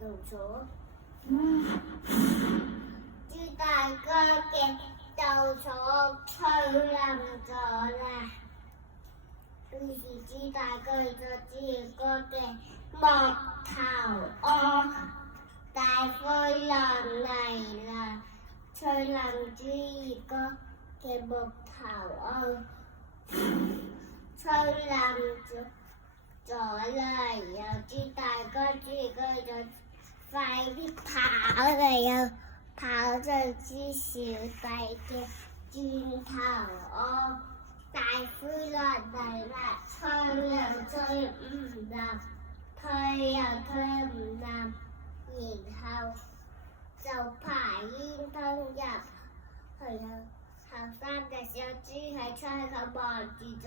稻草。豬大哥嘅稻草吹冧咗啦，於是豬大哥去咗豬二哥嘅木頭屋，大風浪嚟啦，吹冧豬二哥嘅木頭屋，吹冧咗啦，然後豬大哥、豬二哥就快啲跑嚟，又跑咗豬小弟嘅磚頭屋，大風落嚟啦，吹又吹唔冧，推又推唔冧，然後就排煙通入去啦。後三隻小豬喺窗口望住咗，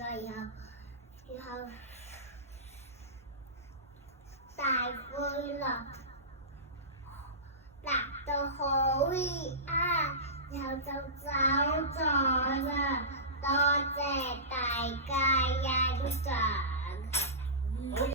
然後大風落到好熱啊，然後就走咗啦。